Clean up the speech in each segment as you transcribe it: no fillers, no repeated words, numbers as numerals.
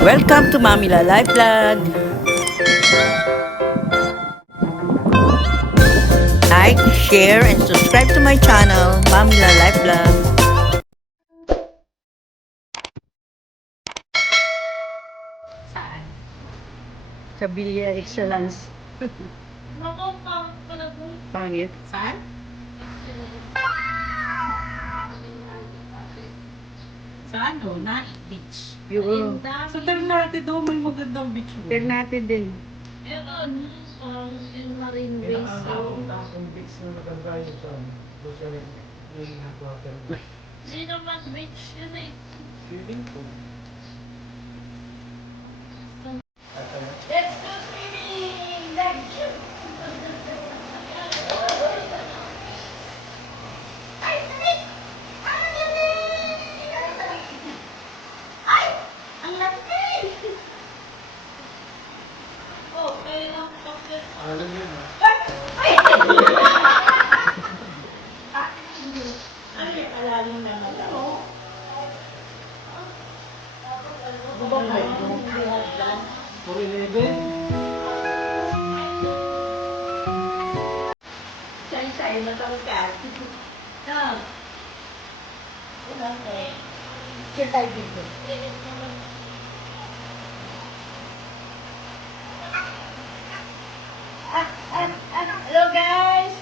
Welcome to Mamila Life Vlog. Like, share, and subscribe to my channel, Mamila Life Vlog. Saan? Sa Bilya Excellence. Pangit. Saan? Saan o? Night Beach. Yung Sa Ternate daw may magandang beach. Ternate din. Meron, yung Marine Base. Ang beach na maganda yun sa doon sa yung water. Hindi naman beach yun eh. Swimming pool. Let's go swimming! Let's go! Ay, lamig! Ang lamig! Ay! Ang lamig! Okay lang, okay. Alam yun ha? For 11? Say matangkad. No. Okay. Sure tayo dito. Hello guys!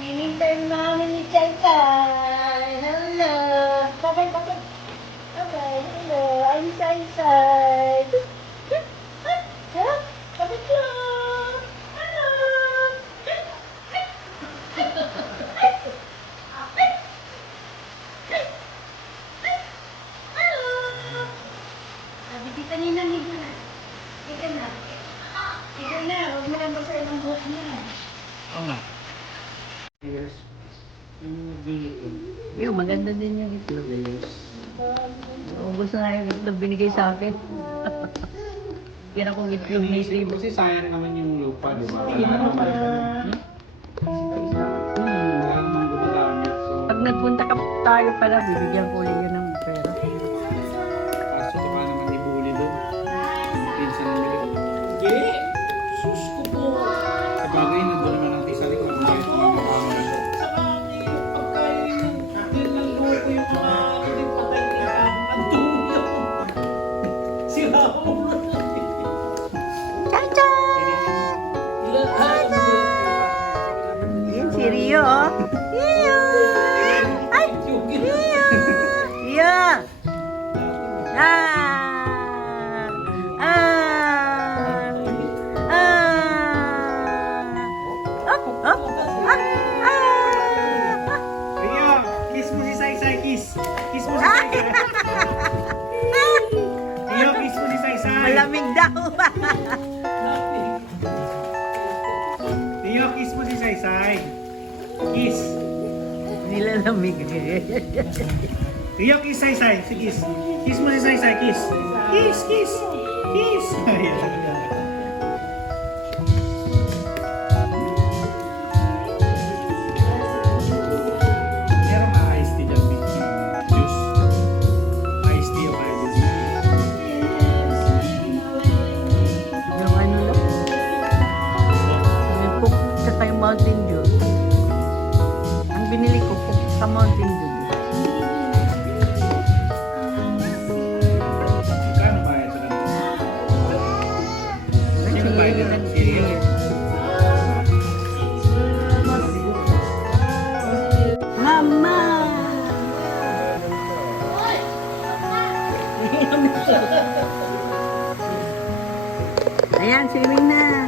Minintay namin ni Chay-Chay. Hello! Bakit? Okay, hello. I'm Chay-Chay. Hello? Bakit lang? Hello! Hello! Sabi di kanina, higa na. Higa na. Higa na. Huwag mo lang basahin ang buhok niya. Oo nga. Yes. Yung bilhin. Yung maganda din yung itlog. Ubus na nga yung itlog binigay sa akin. Yan akong itlog ni Slim. Kasi sayang naman yung lupa, di ba? Hindi naman pala. Wala naman gumagamit. So, Pag nagpunta ka tayo pala, bibigyan ko ulit yun ng pera. kaso baka naman ibuli doon. Pinsan nila. Hindi! Sus ko po! Sabagay, nandun naman ang tisari kung bakit mga kasama na. Saka pagkain nilaloko yung mga patay nila. Ang tulog. Sila ako. Yan si Rio, oh. Rio! Ay! Rio! Rio! Ah! Ah! Ah! Up! Up! Ah! Ah! Rio! Kiss mo si Saysay, kiss! Kiss mo si Saysay! Rio, kiss mo si Saysay! Malamig daw. Rio, kiss mo si Saysay! Kiss! Nilalamig. Rio, kiss Saysay! Si kiss! Kiss mo si Saysay, kiss! Kiss! Kiss! Kiss! Ayan. Meron mga iced tea dyan, Vicky. Juice. Iced tea o kaya juice. Yung ano lang. Yung Coke tsaka yung Mountain Dew. Ang binili ko, Coke sa Mountain Dew. Kano ba ito lang? Sino ba ito lang? Sige. Mama! Ayan, swimming na.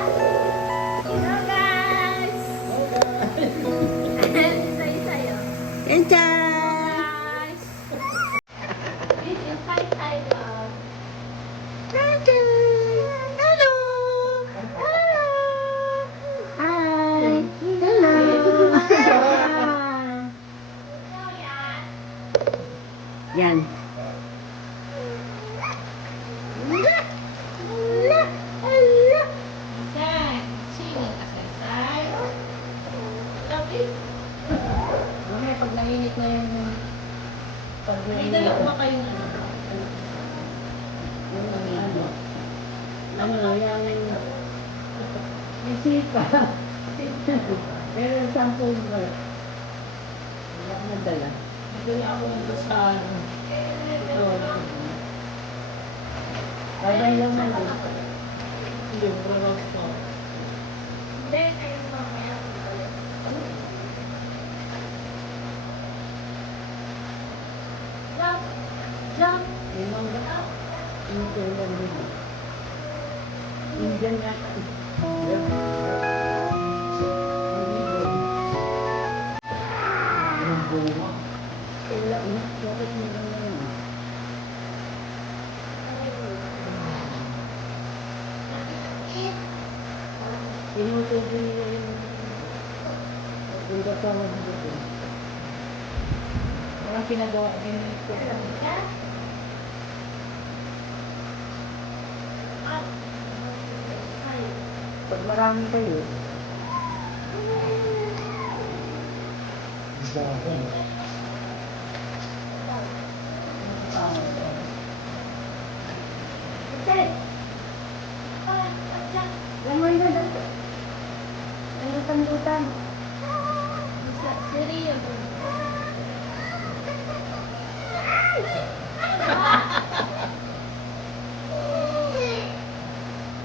Hello guys! Say-sayo. Yan, Guys! This is Say-say vlog. Hello! Hi! Hello! Yan. Pag May dala ba kayo na? yung bisita. Pero sample ba? Wala akong nadala. Nagdala ako nito sa ano. Babay lang man din. Hindi, pronounce ko. Hindi, kayo mamaya. Jump! Jump! Yung mga yung kailan din. Indian yata. Ang bunga. Kailan na? Bakit mo lang na yun? Inutubo nila yung kasama dito. Walang pinagawa. Ganito. Pag marami kayo, Lamay na daw. Ano tandutan? Seryo to.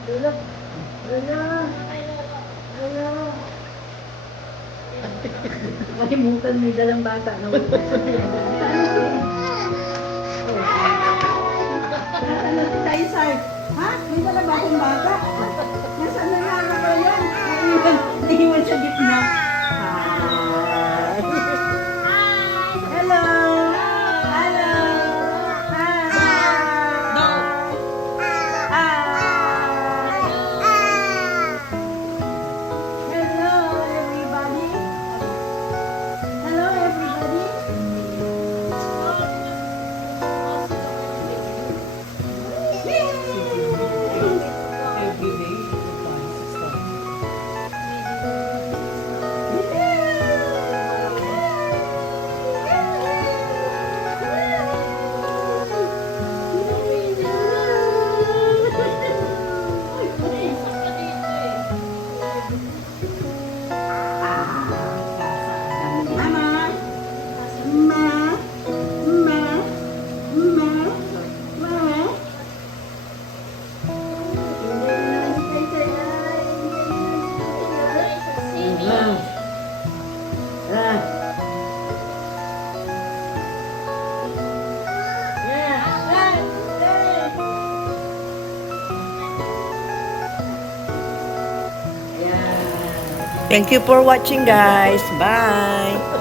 tulog. Wala. Wala. Malimutan mo yung dalang bata. Ano si Saysay? Ha? May dala ba akong bata? Nasaan na nga ako yan? Naiwan sa gitna. Hi. Hello. Hello. Hi. No. Hello, everybody. Hello, everybody. Every day. Mama. Ma. Ma. Ma. Ma. Thank you for watching, guys. Bye.